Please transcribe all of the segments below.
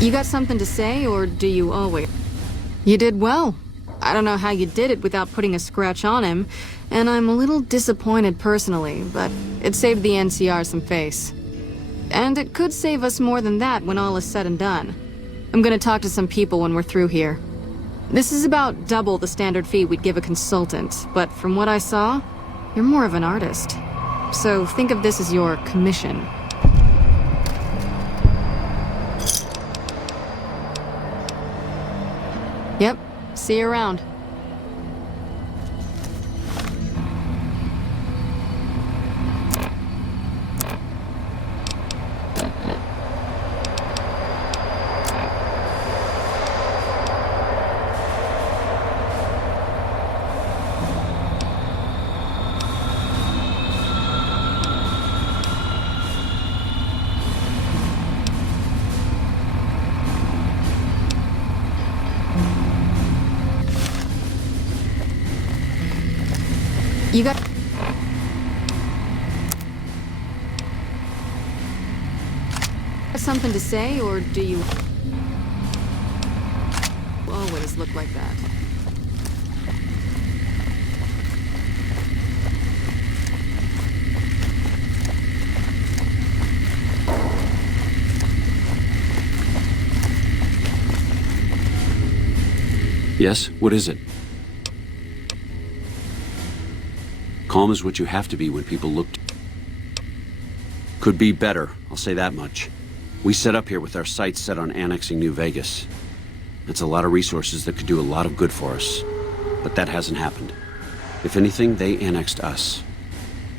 You got something to say, or do you always? You did well. I don't know how you did it without putting a scratch on him, and I'm a little disappointed personally, but it saved the NCR some face. And it could save us more than that when all is said and done. I'm gonna talk to some people when we're through here. This is about double the standard fee we'd give a consultant, but from what I saw, you're more of an artist. So think of this as your commission. Yep, see you around. You got something to say, or do you always look like that? Yes? What is it? Calm is what you have to be when people look. Could be better, I'll say that much. We set up here with our sights set on annexing New Vegas. It's a lot of resources that could do a lot of good for us. But that hasn't happened. If anything, they annexed us.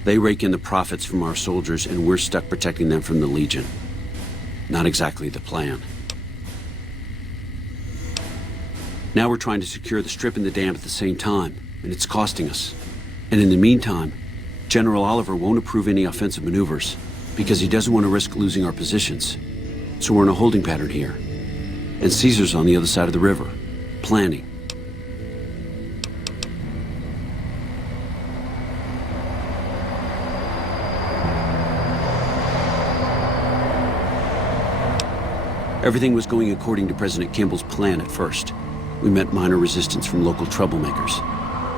They rake in the profits from our soldiers, and we're stuck protecting them from the Legion. Not exactly the plan. Now we're trying to secure the Strip and the dam at the same time, and it's costing us. And in the meantime, General Oliver won't approve any offensive maneuvers because he doesn't want to risk losing our positions. So we're in a holding pattern here. And Caesar's on the other side of the river, planning. Everything was going according to President Kimball's plan at first. We met minor resistance from local troublemakers.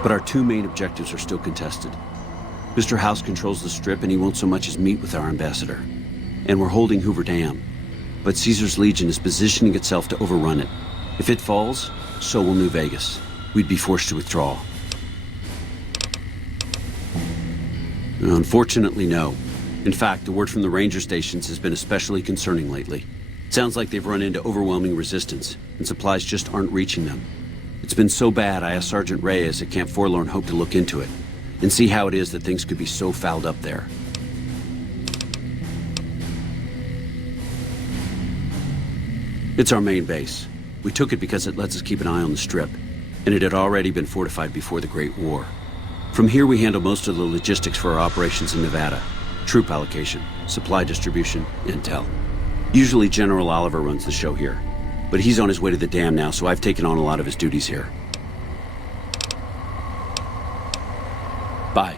But our two main objectives are still contested. Mr. House controls the Strip, and he won't so much as meet with our ambassador. And we're holding Hoover Dam. But Caesar's Legion is positioning itself to overrun it. If it falls, so will New Vegas. We'd be forced to withdraw. Unfortunately, no. In fact, the word from the ranger stations has been especially concerning lately. It sounds like they've run into overwhelming resistance, and supplies just aren't reaching them. It's been so bad, I asked Sergeant Reyes at Camp Forlorn Hope to look into it and see how it is that things could be so fouled up there. It's our main base. We took it because it lets us keep an eye on the Strip, and it had already been fortified before the Great War. From here, we handle most of the logistics for our operations in Nevada. Troop allocation, supply distribution, intel. Usually General Oliver runs the show here. But he's on his way to the dam now, so I've taken on a lot of his duties here. Bye.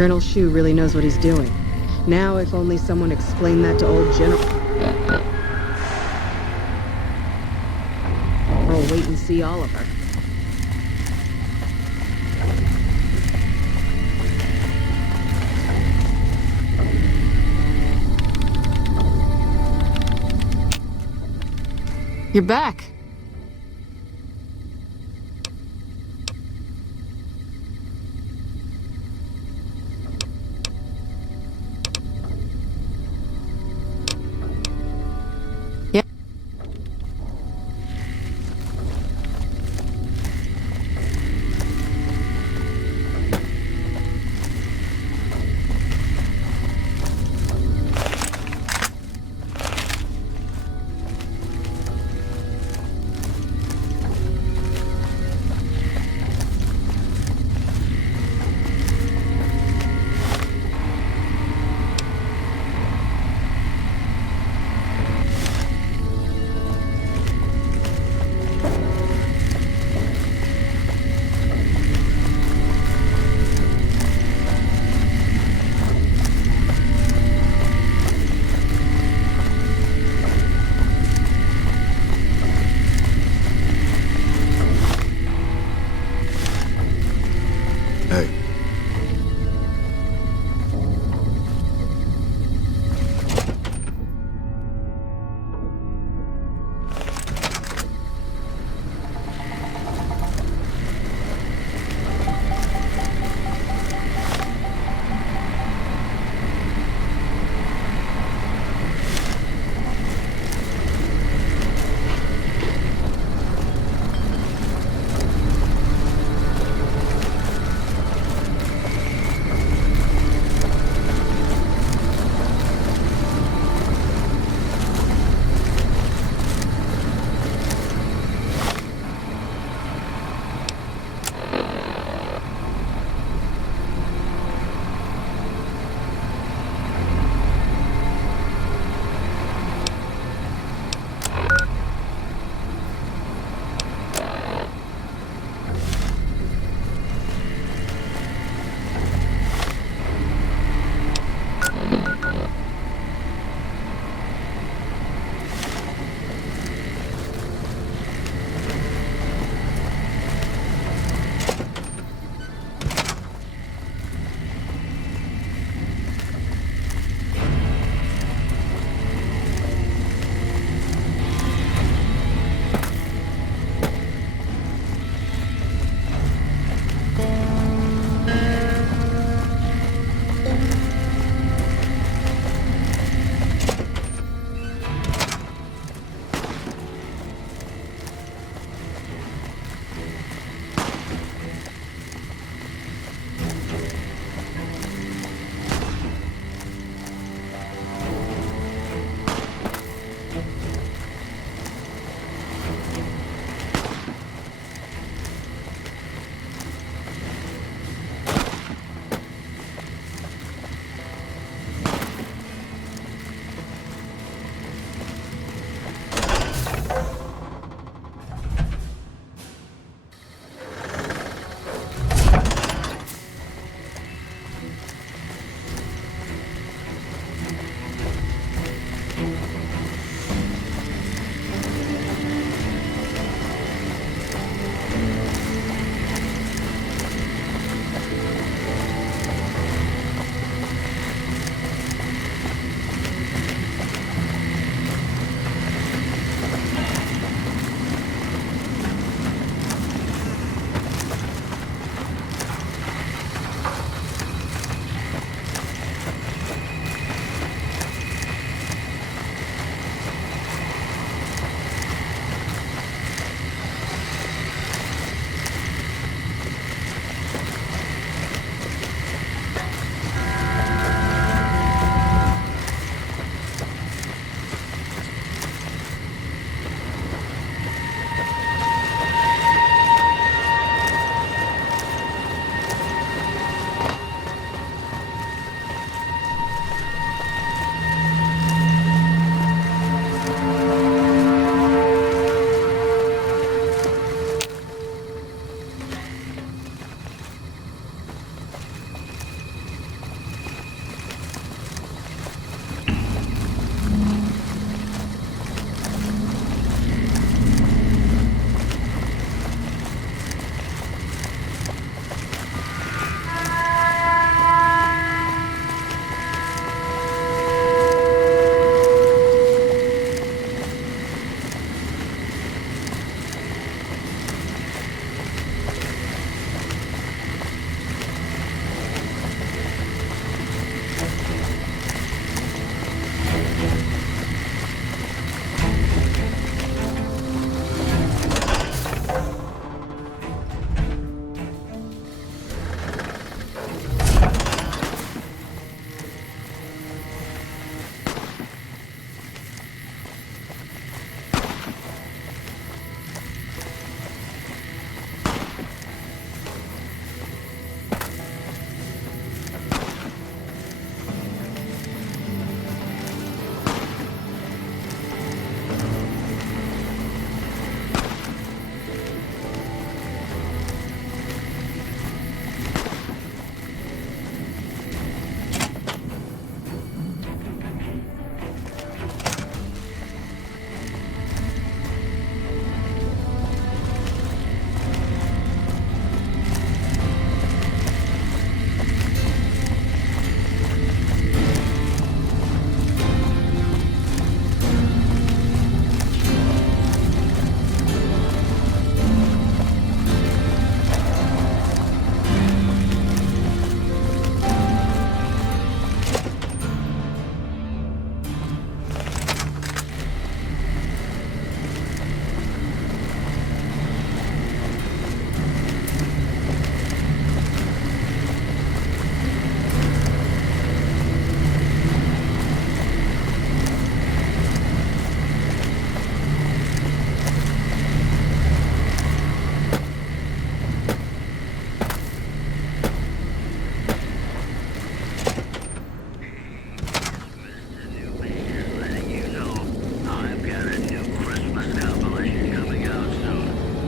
Colonel Shu really knows what he's doing. Now, if only someone explained that to old General. Or wait and see Oliver. You're back. Yeah.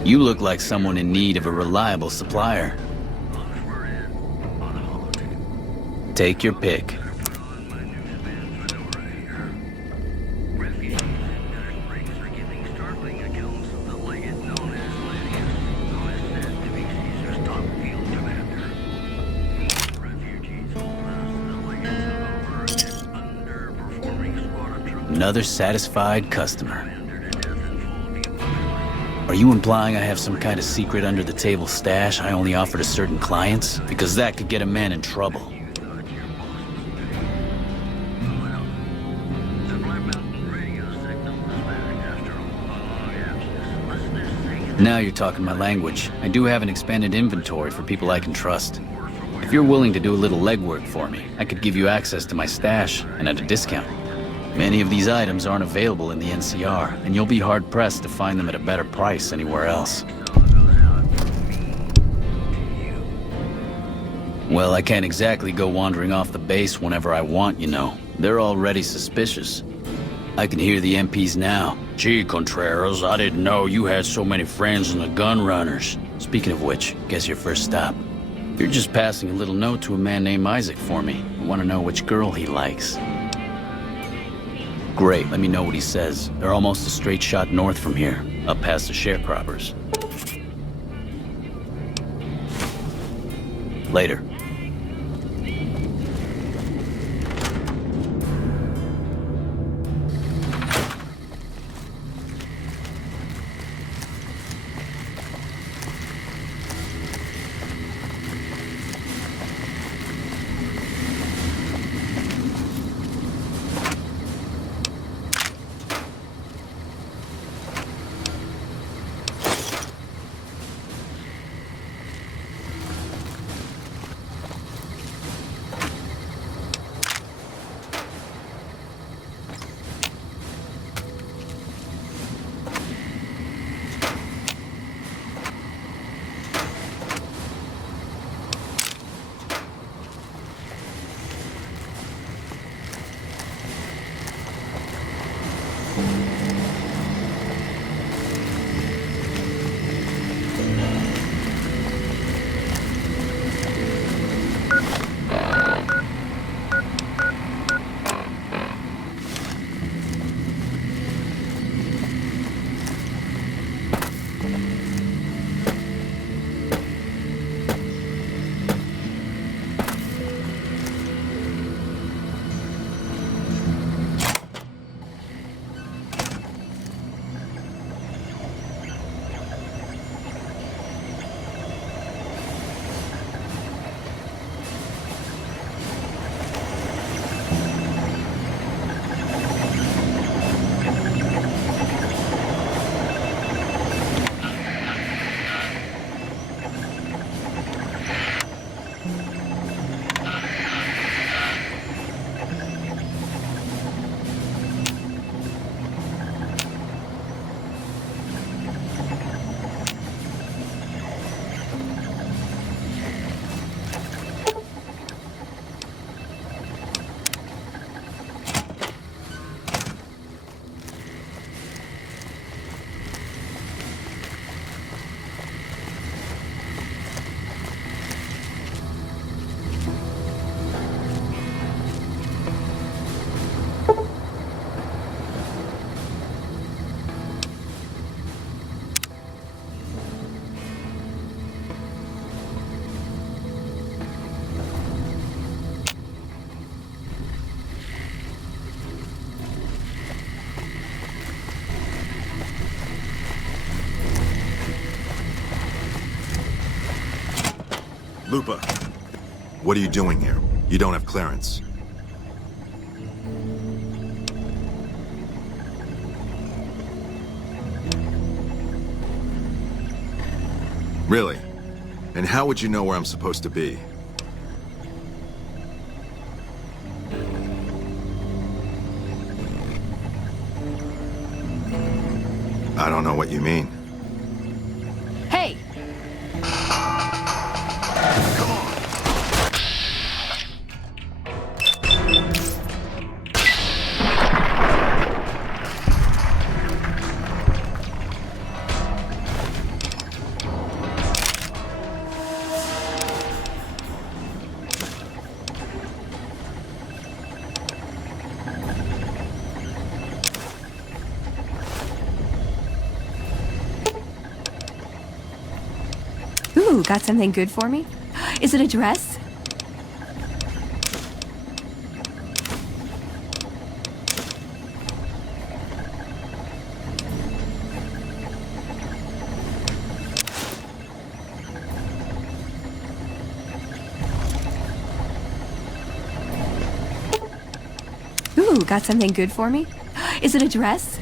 You look like someone in need of a reliable supplier. Take your pick. Another satisfied customer. Are you implying I have some kind of secret under-the-table stash I only offer to certain clients? Because that could get a man in trouble. Now you're talking my language. I do have an expanded inventory for people I can trust. If you're willing to do a little legwork for me, I could give you access to my stash, and at a discount. Many of these items aren't available in the NCR, and you'll be hard-pressed to find them at a better price anywhere else. Well, I can't exactly go wandering off the base whenever I want, you know. They're already suspicious. I can hear the MPs now. Gee, Contreras, I didn't know you had so many friends in the gun runners. Speaking of which, guess your first stop. You're just passing a little note to a man named Isaac for me. I want to know which girl he likes. Great, let me know what he says. They're almost a straight shot north from here, up past the sharecroppers. Later. Lupa, what are you doing here? You don't have clearance. Really? And how would you know where I'm supposed to be? I don't know what you mean. Hey! Ooh, got something good for me? Is it a dress? Ooh, got something good for me? Is it a dress?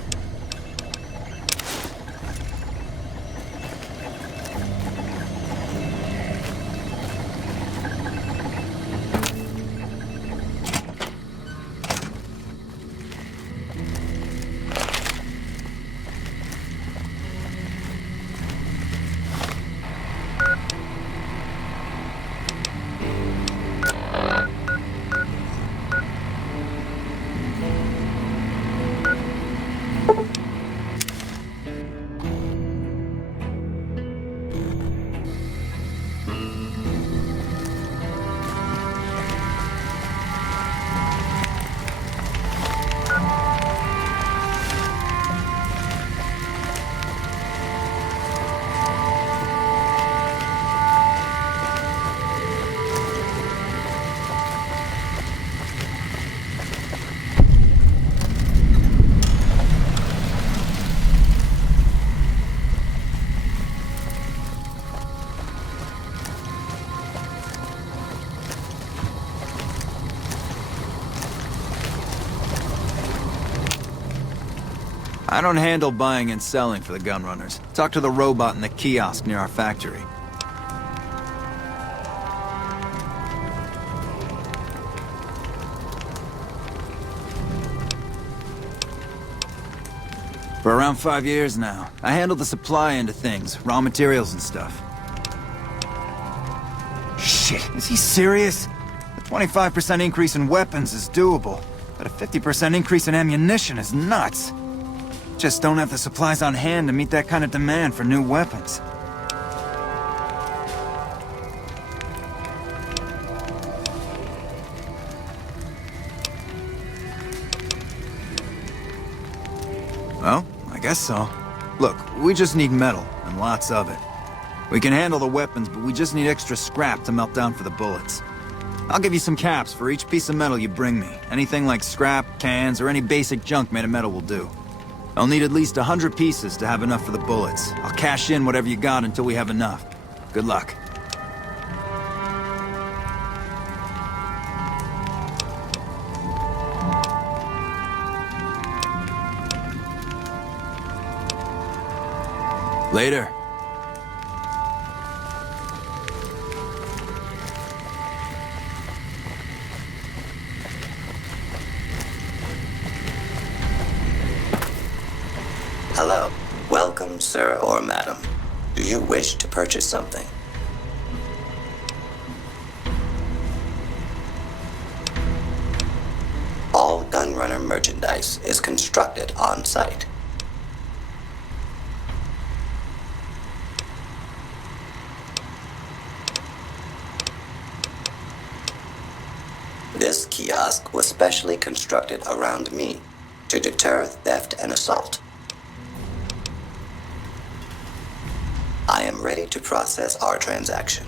I don't handle buying and selling for the gunrunners. Talk to the robot in the kiosk near our factory. For around 5 years now, I handle the supply end of things, raw materials and stuff. Shit, is he serious? A 25% increase in weapons is doable, but a 50% increase in ammunition is nuts. Just don't have the supplies on hand to meet that kind of demand for new weapons. Well, I guess so. Look, we just need metal, and lots of it. We can handle the weapons, but we just need extra scrap to melt down for the bullets. I'll give you some caps for each piece of metal you bring me. Anything like scrap, cans, or any basic junk made of metal will do. I'll need at least 100 pieces to have enough for the bullets. I'll cash in whatever you got until we have enough. Good luck. Later. Hello. Welcome, sir or madam. Do you wish to purchase something? All Gunrunner merchandise is constructed on site. This kiosk was specially constructed around me to deter theft and assault. I am ready to process our transaction.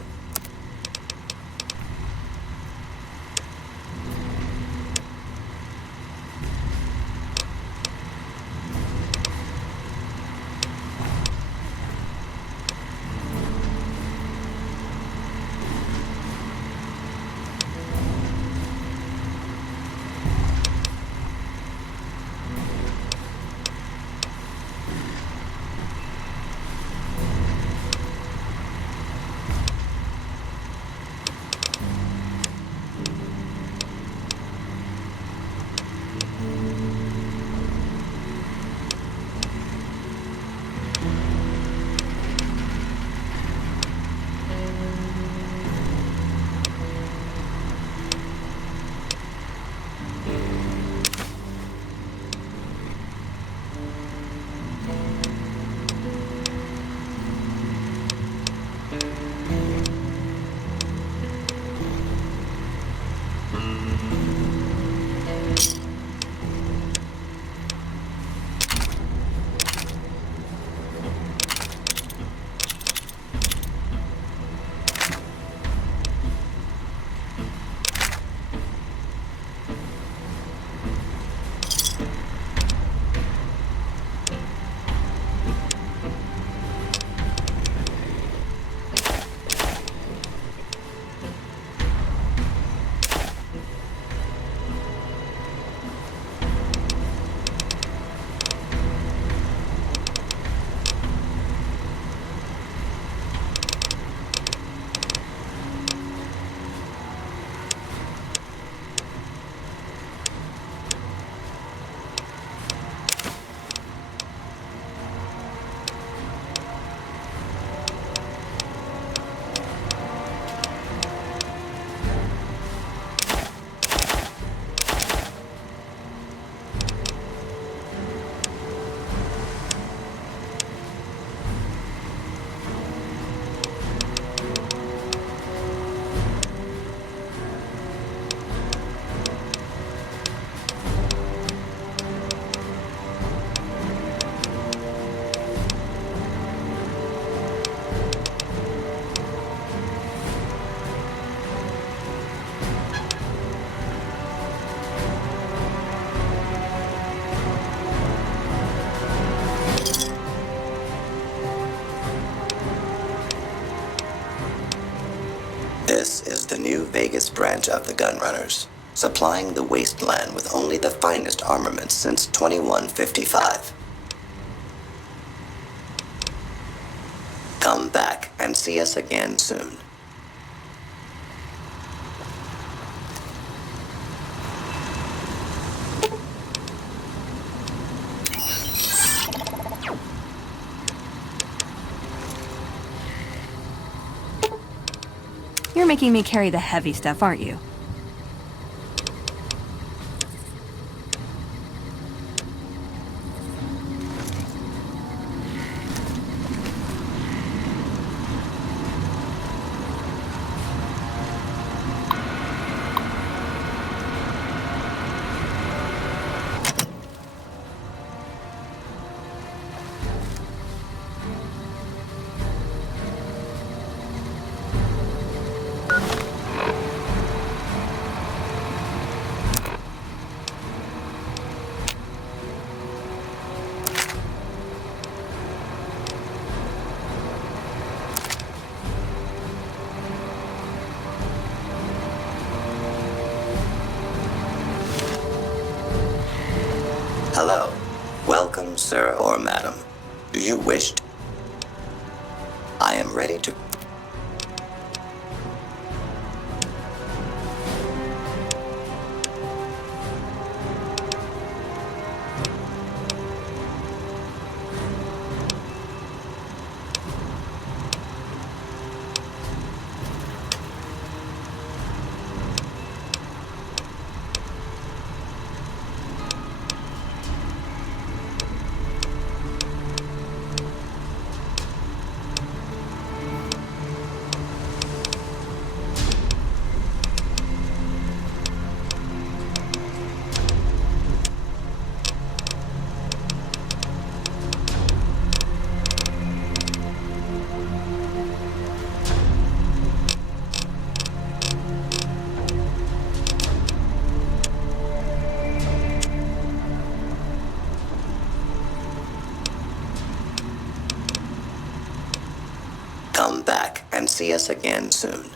the New Vegas branch of the Gunrunners, supplying the wasteland with only the finest armaments since 2155. Come back and see us again soon. You're making me carry the heavy stuff, aren't you? Hello. Welcome, sir or madam. Do you wish to... I am ready to... Come back and see us again soon.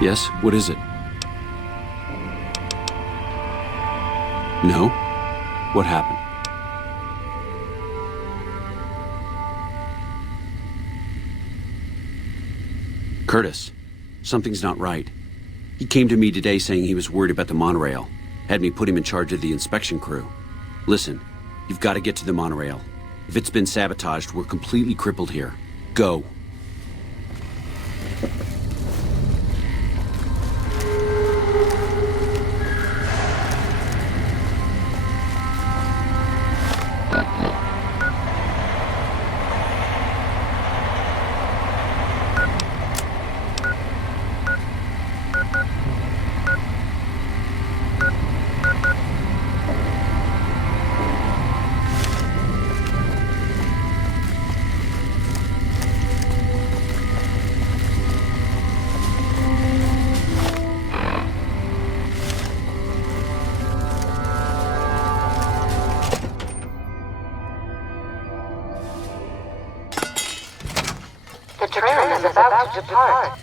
Yes? What is it? No? What happened? Curtis, something's not right. He came to me today saying he was worried about the monorail. Had me put him in charge of the inspection crew. Listen, you've got to get to the monorail. If it's been sabotaged, we're completely crippled here. Go. is about to depart.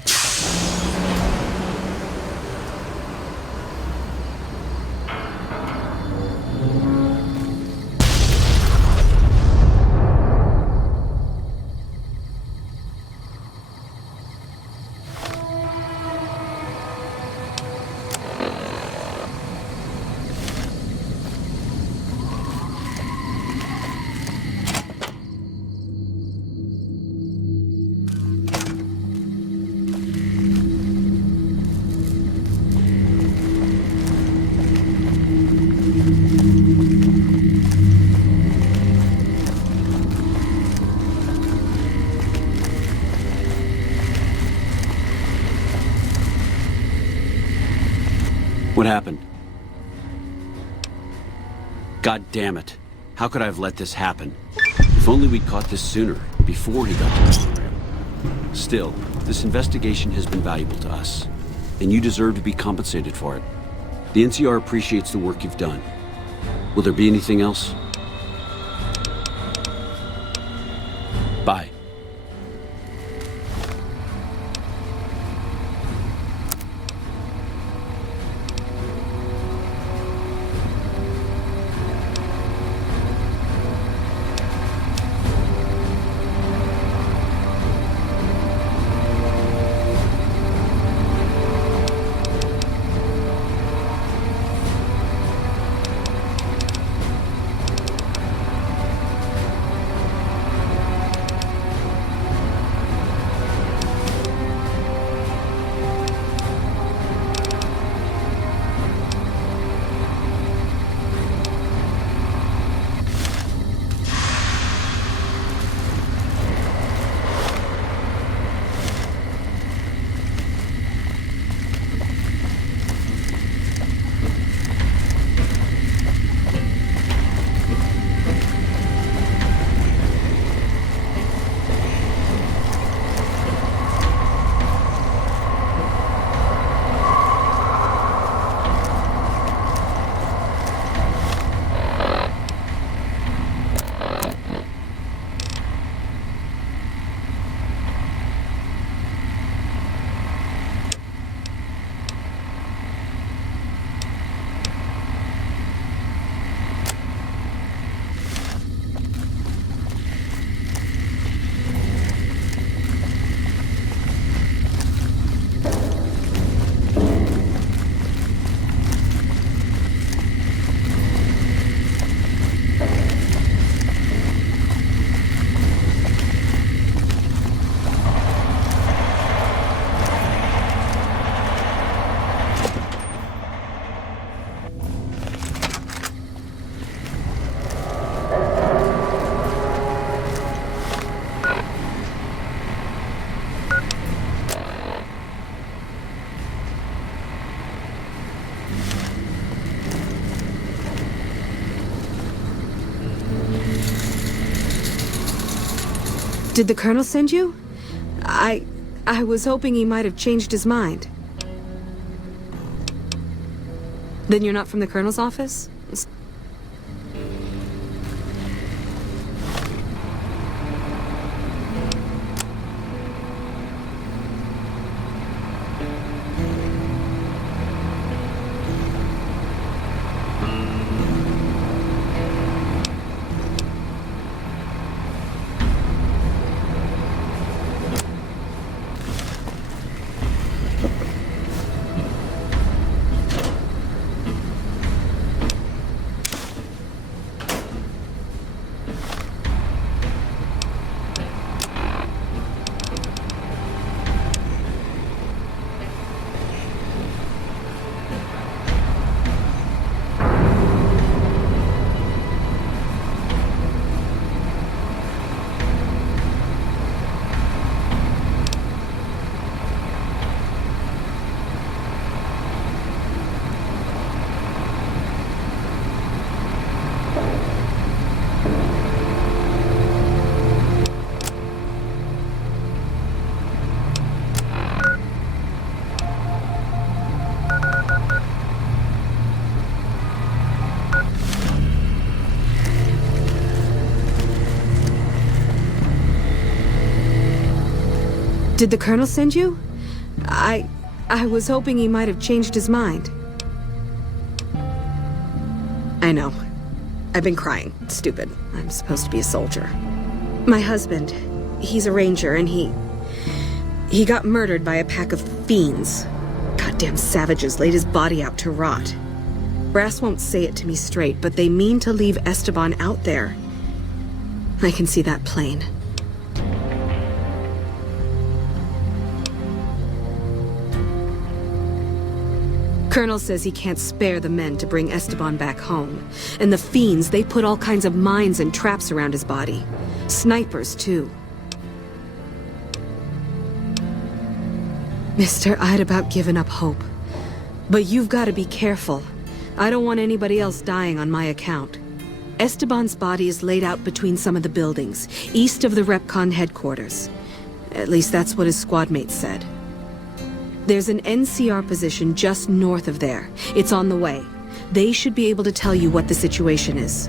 What happened? God damn it. How could I have let this happen? If only we'd caught this sooner, before he got to the program. Still, this investigation has been valuable to us, and you deserve to be compensated for it. The NCR appreciates the work you've done. Will there be anything else? Bye. Did the Colonel send you? I was hoping he might have changed his mind. Then you're not from the Colonel's office? Did the Colonel send you? I was hoping he might have changed his mind. I know. I've been crying. It's stupid. I'm supposed to be a soldier. My husband, he's a ranger, and he got murdered by a pack of fiends. Goddamn savages laid his body out to rot. Brass won't say it to me straight, but they mean to leave Esteban out there. I can see that plain. Colonel says he can't spare the men to bring Esteban back home. And the fiends, they put all kinds of mines and traps around his body. Snipers, too. Mister, I'd about given up hope. But you've got to be careful. I don't want anybody else dying on my account. Esteban's body is laid out between some of the buildings, east of the Repcon headquarters. At least that's what his squad mates said. There's an NCR position just north of there. It's on the way. They should be able to tell you what the situation is.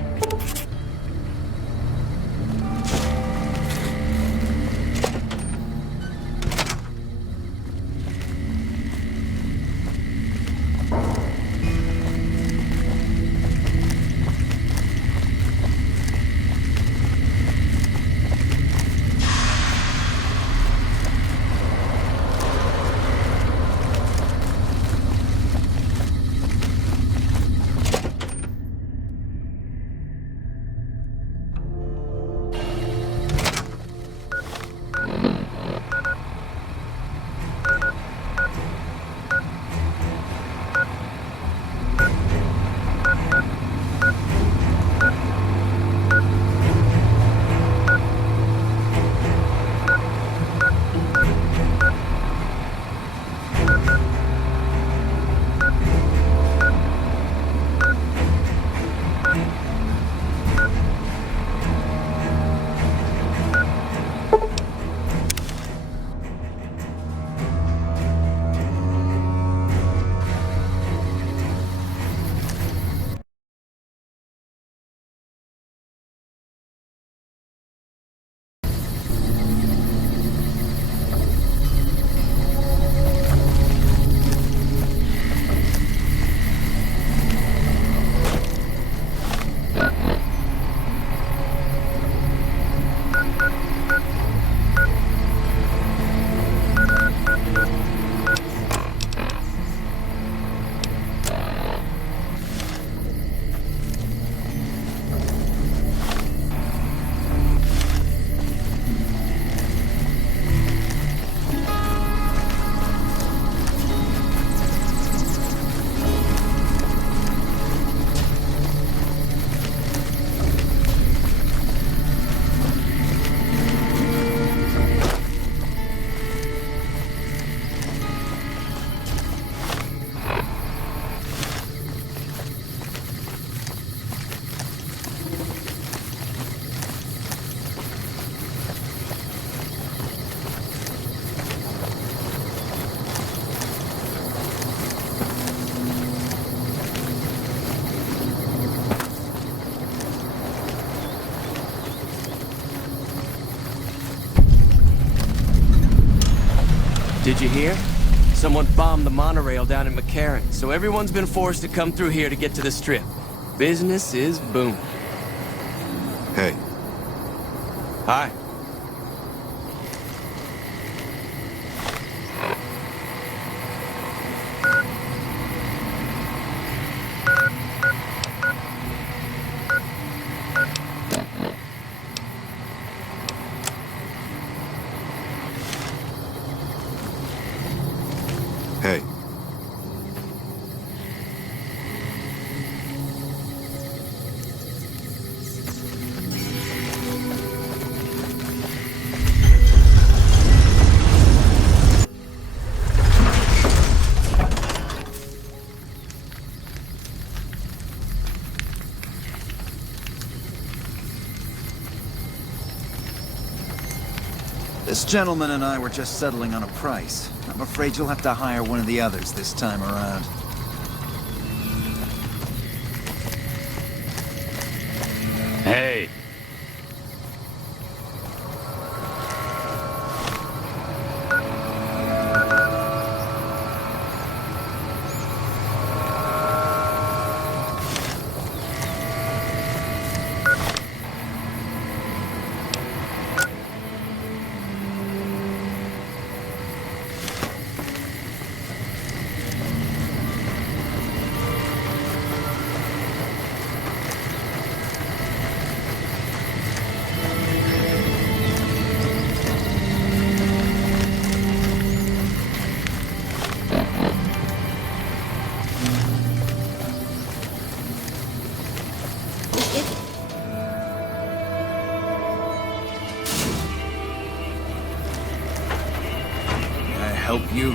Did you hear? Someone bombed the monorail down in McCarran, so everyone's been forced to come through here to get to the Strip. Business is booming. Hey, Hi. hey. This gentleman and I were just settling on a price. I'm afraid you'll have to hire one of the others this time around. Hey, help you?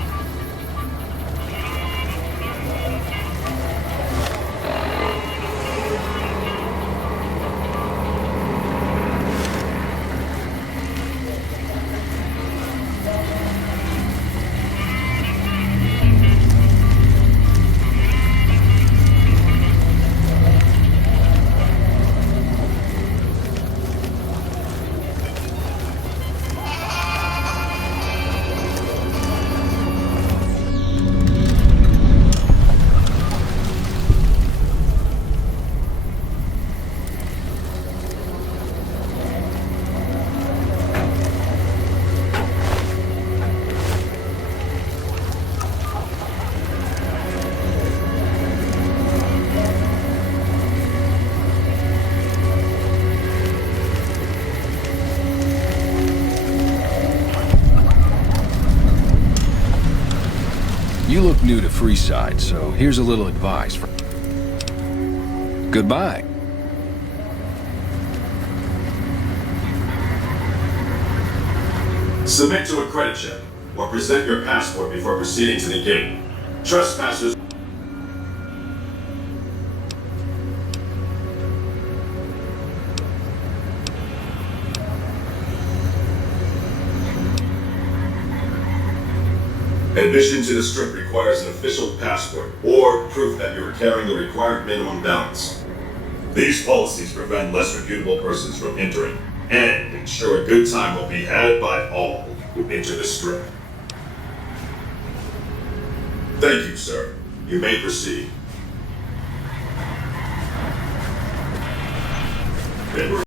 You look new to Freeside, so here's a little advice. Goodbye. Submit to a credit check, or present your passport before proceeding to the gate. Trespassers... Admission to the Strip requires an official passport, or proof that you are carrying the required minimum balance. These policies prevent less reputable persons from entering, and ensure a good time will be had by all who enter the Strip. Thank you, sir. You may proceed.